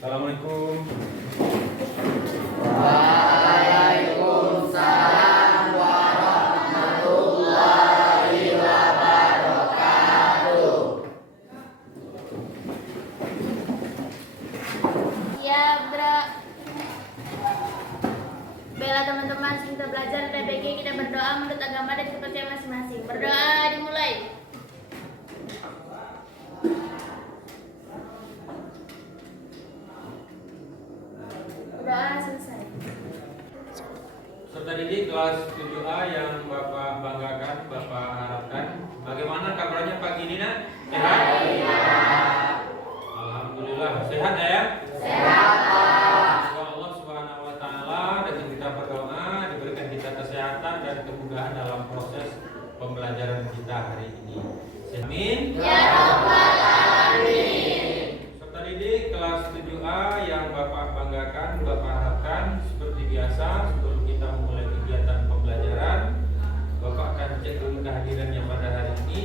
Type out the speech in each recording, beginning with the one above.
Assalamualaikum. Waalaikumsalam warahmatullahi wabarakatuh. Ya, Bro. Bela teman-teman, kita belajar PPG, kita berdoa menurut agama dan kepercayaan masing-masing. Berdoa dimulai. Berdoa selesai. Peserta didik kelas 7A yang Bapak banggakan, Bapak harapkan. Bagaimana kabarnya pagi ini, Nak? Sehat? Alhamdulillah. Sehat ya? Sehat, Pak. Semoga Allah Subhanahu wa taala dengan kita berdoa diberikan kita kesehatan dan kemudahan dalam proses pembelajaran kita hari ini. Amin. Ya Rabbal Alamin. Peserta didik kelas 7A yang Bapak banggakan, Bapak harapkan, seperti biasa sebelum kita memulai kegiatan pembelajaran, Bapak akan cek dulu kehadirannya pada hari ini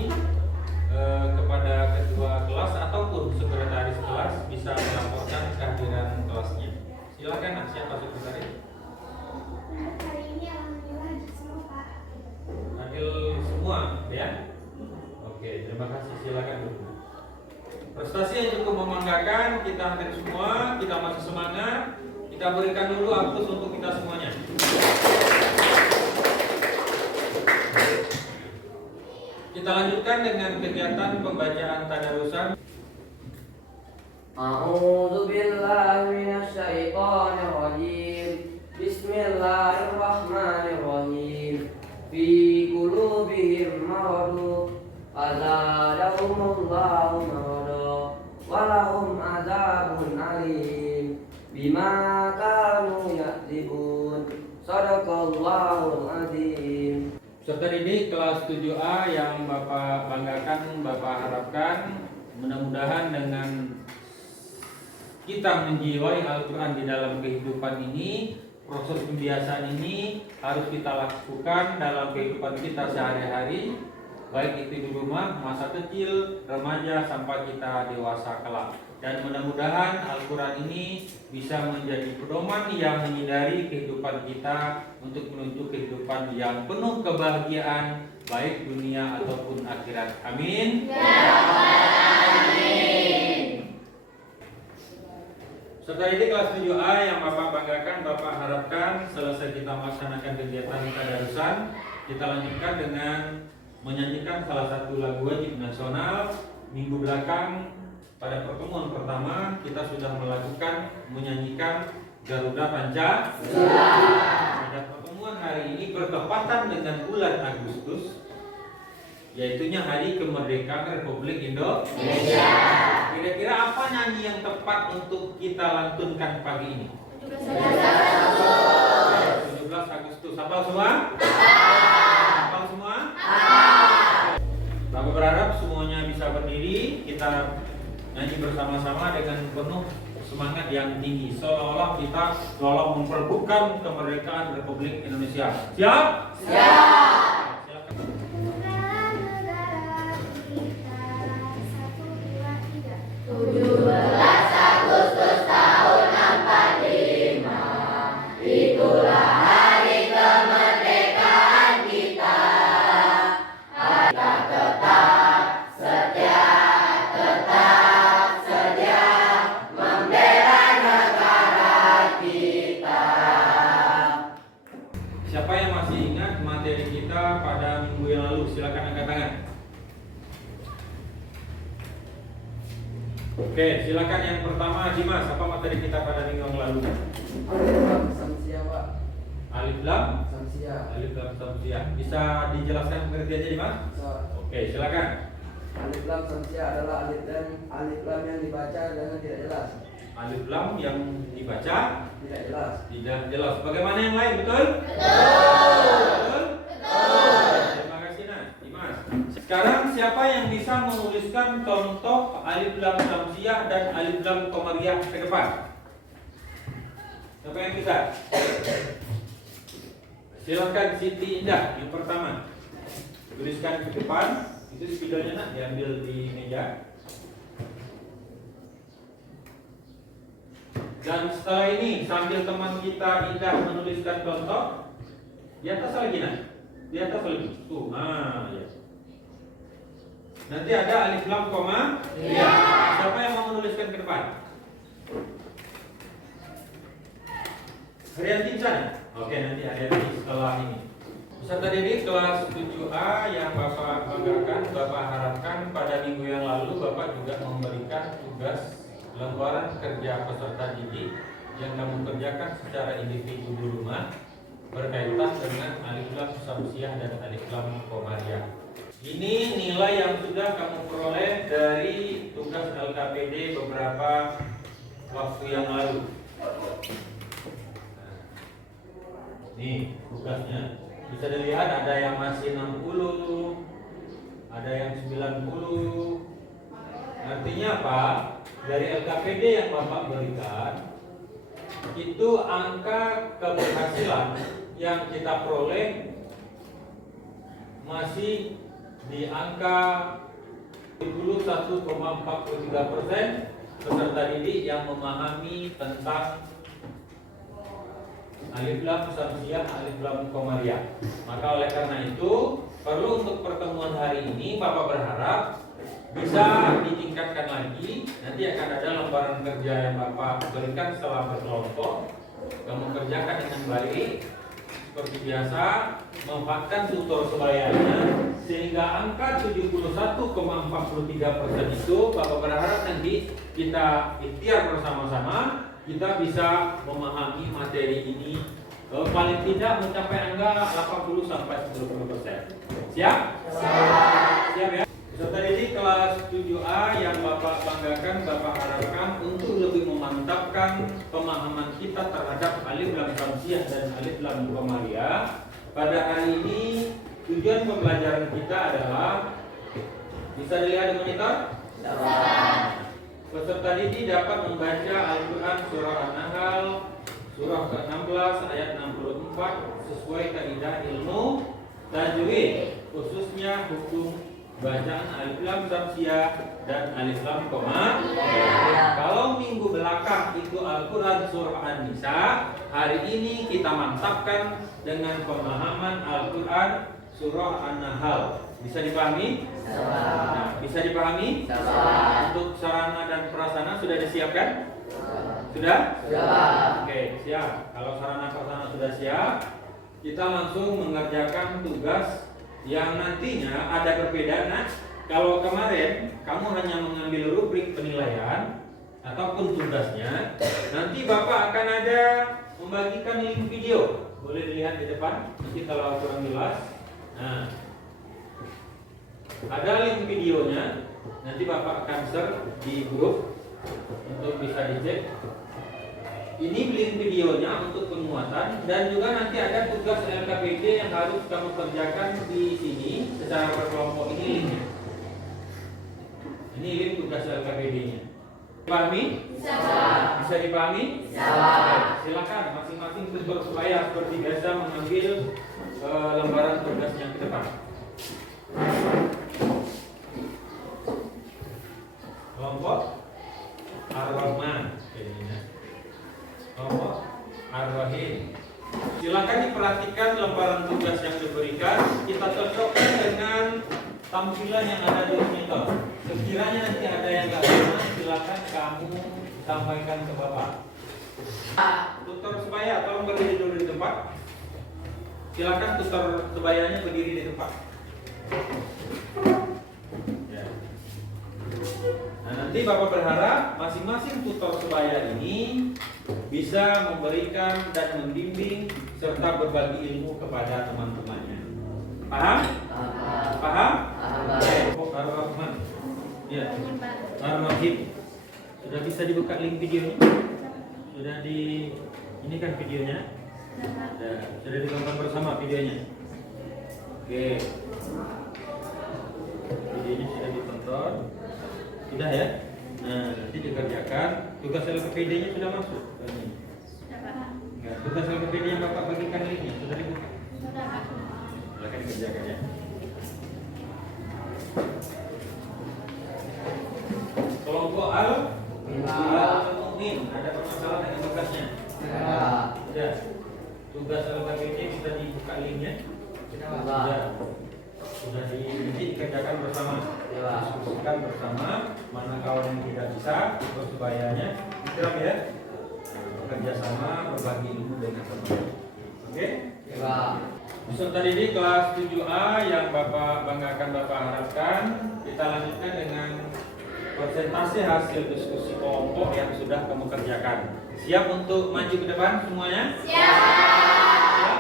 kepada ketua kelas ataupun sekretaris kelas bisa melaporkan kehadiran kelasnya. Silakan, Nak, siapa sekretaris? Hari ini alhamdulillah hadir semua, Pak. Hadir semua, ya? Oke, terima kasih. Silakan dulu. Prestasi yang cukup membanggakan, kita hadir semua, kita masih semangat. Kita berikan dulu aplaus untuk kita semuanya. Kita lanjutkan dengan kegiatan pembacaan tadarusan. A'udzu billahi minasyaitonir rajim. Bismillahirrahmanirrahim. Fi qulubihim maradun fazadahumullahu marada wa lahum adzabun alim bima kanu yakdzibun. Shadaqallahul adzim. Peserta didik kelas 7A yang Bapak banggakan, Bapak harapkan, mudah-mudahan dengan kita menjiwai Al-Quran di dalam kehidupan ini, proses pembiasaan ini harus kita lakukan dalam kehidupan kita sehari-hari, baik itu di rumah, masa kecil, remaja, sampai kita dewasa kelak. Dan mudah-mudahan Al-Quran ini bisa menjadi pedoman yang menyinari kehidupan kita untuk menuju kehidupan yang penuh kebahagiaan, baik dunia ataupun akhirat. Amin. Ya Rabbal Alamin. Peserta didik kelas 7A yang Bapak banggakan, Bapak harapkan selesai kita melaksanakan kegiatan tadarusan, kita lanjutkan dengan menyanyikan salah satu lagu wajib nasional. Minggu belakang pada pertemuan pertama kita sudah melakukan menyanyikan Garuda Pancasila. Pada pertemuan hari ini bertepatan dengan bulan Agustus, yaitunya Hari Kemerdekaan Republik Indonesia. Kira-kira apa nyanyi yang tepat untuk kita lantunkan pagi ini? 17 Agustus. Hafal semua? Hafal semua? Bapak berharap semuanya bisa berdiri, kita nyanyi bersama-sama dengan penuh semangat yang tinggi, seolah-olah kita seolah memperebutkan kemerdekaan Republik Indonesia. Siap? Siap. Negara kita 1, 2, 3. 17 Agustus tahun 45, itulah hari kemerdekaan kita. Kita tetap setia membela negara kita. Siapa yang masih ingat materi kita pada minggu yang lalu? Silakan angkat tangan. Oke, silakan yang pertama Dimas, apa materi kita pada minggu yang lalu? Alif lam samsia, Pak. Alif lam Samsia. samsiah. Bisa dijelaskan pengertiannya Dimas? So, Oke, silakan. alif lam samsia adalah alif lam yang dibaca dengan tidak jelas. Alif lam yang dibaca Tidak jelas. tidak jelas. Bagaimana yang lain? Betul? Betul. Terima kasih, Nah. Dimas. Sekarang siapa yang bisa menuliskan contoh alif lam samsiah dan alif lam qamariyah ke depan? Siapa yang bisa? Silakan Siti Indah yang pertama. Tuliskan ke depan. Itu spidolnya, Nak, diambil di meja. Dan setelah ini sambil teman kita Indah menuliskan contoh, di atas lagi nah, di atas lagi tuh, ya. Nanti ada alif lam koma. Iya. Siapa yang mau menuliskan ke depan? Harianti sana. Oke, nanti Harianti setelah ini. Peserta didik kelas 7A yang Bapak banggakan, Bapak harapkan pada minggu yang lalu Bapak juga memberikan tugas lembaran kerja peserta didik yang kamu kerjakan secara individu di rumah berkaitan dengan alif lam samsiah dan alif lam komariah. Ini nilai yang sudah kamu peroleh dari tugas LKPD beberapa waktu yang lalu. Nih tugasnya. Bisa dilihat ada yang masih 60, ada yang 90. Artinya apa? Dari LKPD yang Bapak berikan, itu angka keberhasilan yang kita peroleh masih di angka 71,43% peserta didik yang memahami tentang alif lam samsiah, alif lam komariah. Maka oleh karena itu perlu untuk pertemuan hari ini Bapak berharap bisa ditingkatkan lagi. Nanti akan ada lembaran kerja yang Bapak berikan setelah berkelompok. Kamu kerjakan dengan baik seperti biasa, memanfaatkan tutor sebayanya sehingga angka 71,43% itu Bapak berharap nanti kita ikhtiar bersama-sama kita bisa memahami materi ini paling tidak mencapai angka 80 sampai 90%. Siap? Siap ya? Peserta didik kelas 7A yang Bapak banggakan, Bapak harapkan untuk lebih memantapkan pemahaman kita terhadap alif lam samsiah dan alif lam komariah. Pada hari ini tujuan pembelajaran kita adalah, bisa dilihat di monitor? Peserta didik dapat membaca Al-Quran surah An-Nahl surah ke-16 ayat 64 sesuai kaidah ilmu tajwid, khususnya hukum bacaan alif lam samsiah dan alif lam komariah. Kalau minggu belakang itu Al-Quran surah An-Nisa, hari ini kita mantapkan dengan pemahaman Al-Quran surah An-Nahl. Bisa dipahami? Nah, bisa dipahami? Untuk sarana dan prasarana sudah disiapkan? Sudah? Oke, siap. Kalau sarana prasarana sudah siap, kita langsung mengerjakan tugas yang nantinya ada perbedaan. Nah, kalau kemarin kamu hanya mengambil rubrik penilaian ataupun tugasnya, nanti Bapak akan ada membagikan link video. Boleh dilihat di depan, nanti kalau kurang jelas. Nah, ada link videonya, nanti Bapak akan share di grup untuk bisa dicek. Ini link videonya untuk penguatan dan juga nanti ada tugas LKPD yang harus kamu kerjakan di sini secara berkelompok. Ini linknya. Ini link tugas LKPD-nya. Dipahami? Bisa dipahami? Silakan masing-masing tutor supaya seperti biasa mengambil lembaran tugasnya ke depan. Kelompok Ar-Rahman, kelompok Ar-Rahim. Silakan diperhatikan lembaran tugas yang diberikan, kita cocokkan dengan tampilan yang ada di monitor. Sekiranya nanti ada yang nggak sama, silakan kamu sampaikan ke Bapak. Tutor sebaya, tolong berdiri dulu di tempat. Silakan tutor sebayanya berdiri di tempat. Nah, nanti Bapak berharap masing-masing tutor sebaya ini bisa memberikan dan membimbing serta berbagi ilmu kepada teman-temannya. Paham? Paham? Ar-Rahman. Ya. Ar-Rahim. Sudah bisa dibuka link videonya? Sudah di ini kan videonya? Sudah ditonton bersama videonya. Oke. Videonya sudah ditonton. Sudah ya? Nah, nanti dikerjakan. Tugas LKPD-nya sudah masuk. Enggak, tugas LKPD yang Bapak bagikan linknya sudah dibuka. Silakan dikerjakan ya. Kelompok Al-Mu'min, ada permasalahan dengan tugas LKPD bisa dibuka linknya. Sudah dikerjakan bersama, diskusikan bersama. Mana kawan yang tidak bisa, persubayanya Ikram ya, bekerja sama, berbagi ilmu dengan teman. Oke? Peserta didik kelas 7A yang Bapak banggakan, Bapak harapkan, kita lanjutkan dengan presentasi hasil diskusi kelompok yang sudah kamu kerjakan. Siap untuk maju ke depan semuanya? Siap.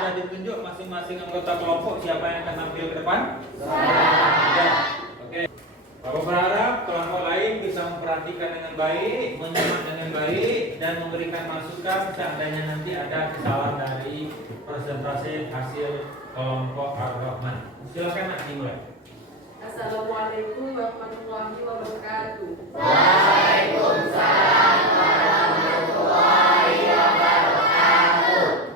Sudah ditunjuk masing-masing anggota kelompok siapa yang akan tampil ke depan? Siap. Oke. Bapak berharap kelompok lain bisa memperhatikan dengan baik, menyimak dengan baik, dan memberikan masukan seandainya nanti ada kesalahan dari presentasi hasil kelompok Ar-Rahman. Silakan nak dimulai. Assalamualaikum warahmatullahi wabarakatuh. Waalaikumsalam warahmatullahi wabarakatuh.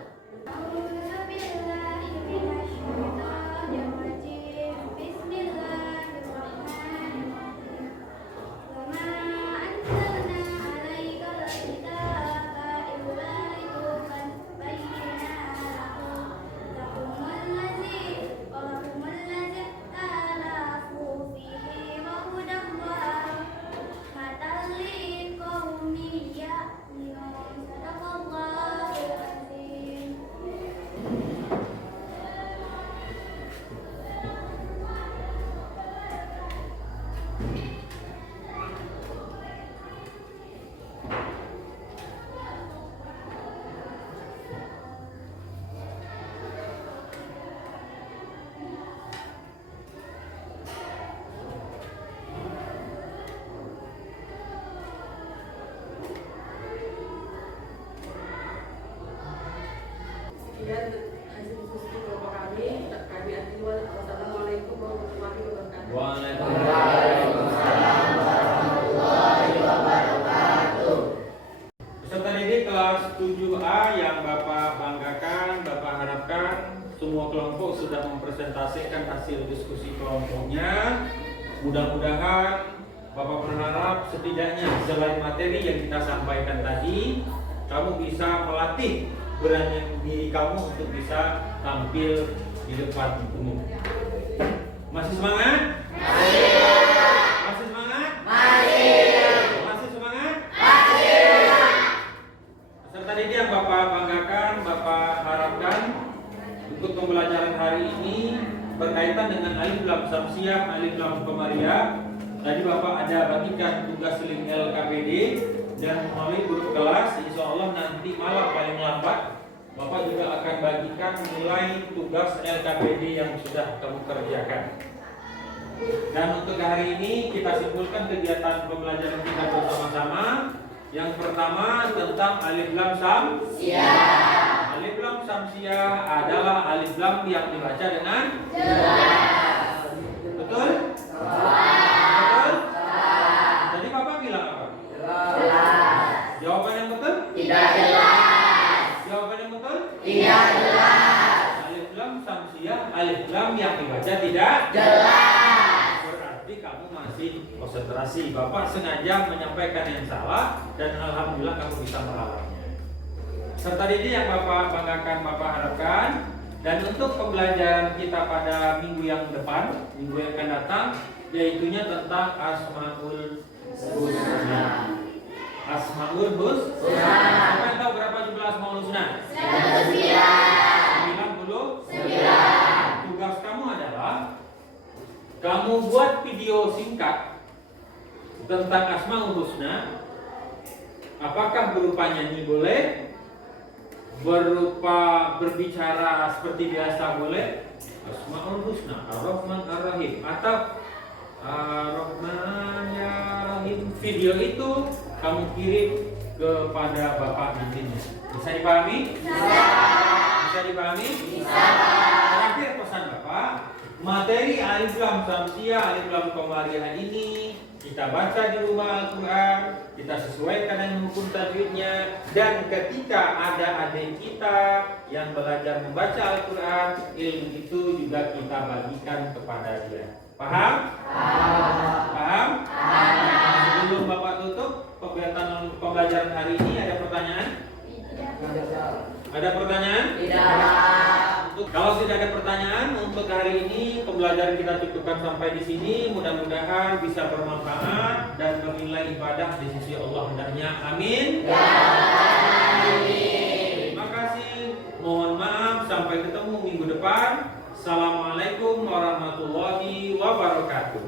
Sekian hasil diskusi kelompok kami. Kami akhiri. Wassalamualaikum warahmatullahi wabarakatuh. Waalaikumsalam warahmatullahi wabarakatuh. Peserta didik kelas 7A yang Bapak banggakan, Bapak harapkan, semua kelompok sudah mempresentasikan hasil diskusi kelompoknya. Mudah-mudahan Bapak berharap setidaknya selain materi yang kita sampaikan tadi, kamu bisa melatih berani diri kamu untuk bisa tampil di depan umum. Masih semangat? Masih semangat? Masih semangat? Peserta didik yang Bapak banggakan, Bapak harapkan, untuk pembelajaran hari ini berkaitan dengan alif lam samsiah, alif lam komariah. Tadi Bapak ada bagikan tugas link LKPD dan melalui grup kelas. Insya Allah nanti malam paling lambat Bapak juga akan bagikan nilai tugas LKPD yang sudah kamu kerjakan. Dan untuk hari ini kita simpulkan kegiatan pembelajaran kita bersama-sama. Yang pertama tentang alif lam samsiah. Alif lam samsiah adalah alif lam yang dibaca dengan jelas. Betul? Betul? Tadi Bapak bilang apa? Jelas. Jawaban yang betul? Tidak jelas. Jawaban yang betul? Tidak jelas. Alif lam samsiah, alif lam yang dibaca tidak Jelas. berarti kamu masih konsentrasi. Bapak sengaja menyampaikan yang salah dan alhamdulillah kamu bisa melawannya. Serta ini yang Bapak banggakan, Bapak harapkan. Dan untuk pembelajaran kita pada minggu yang depan, minggu yang akan datang, yaitunya tentang Asmaul Husna. Asmaul Husna. Siapa yang tahu berapa jumlah Asmaul Husna? 99. Tugas kamu adalah kamu buat video singkat tentang Asmaul Husna. Apakah berupa nyanyi boleh? Berupa berbicara seperti biasa boleh? Asmaul Husna, Ar-Rahman Ar-Rahim, atau Ar-Rahman Ya Rahim. Video itu kamu kirim kepada Bapak nantinya. Bisa dipahami? Bisa dipahami? Terakhir pesan Bapak, materi alif lam samsiah, alif lam komariah ini kita baca di rumah Al-Quran, kita sesuaikan dengan hukum tajwidnya, dan ketika ada adik kita yang belajar membaca Al-Quran, ilmu itu juga kita bagikan kepada dia. Paham? Paham? Sebelum Bapak tutup pembelajaran hari ini, ada pertanyaan? Ada pertanyaan? Kalau tidak ada pertanyaan untuk hari ini pembelajaran kita cukupkan sampai di sini. Mudah-mudahan bisa bermanfaat dan bernilai ibadah di sisi Allah hendaknya. Amin. Terima kasih. Mohon maaf. Sampai ketemu minggu depan. Assalamualaikum warahmatullahi wabarakatuh.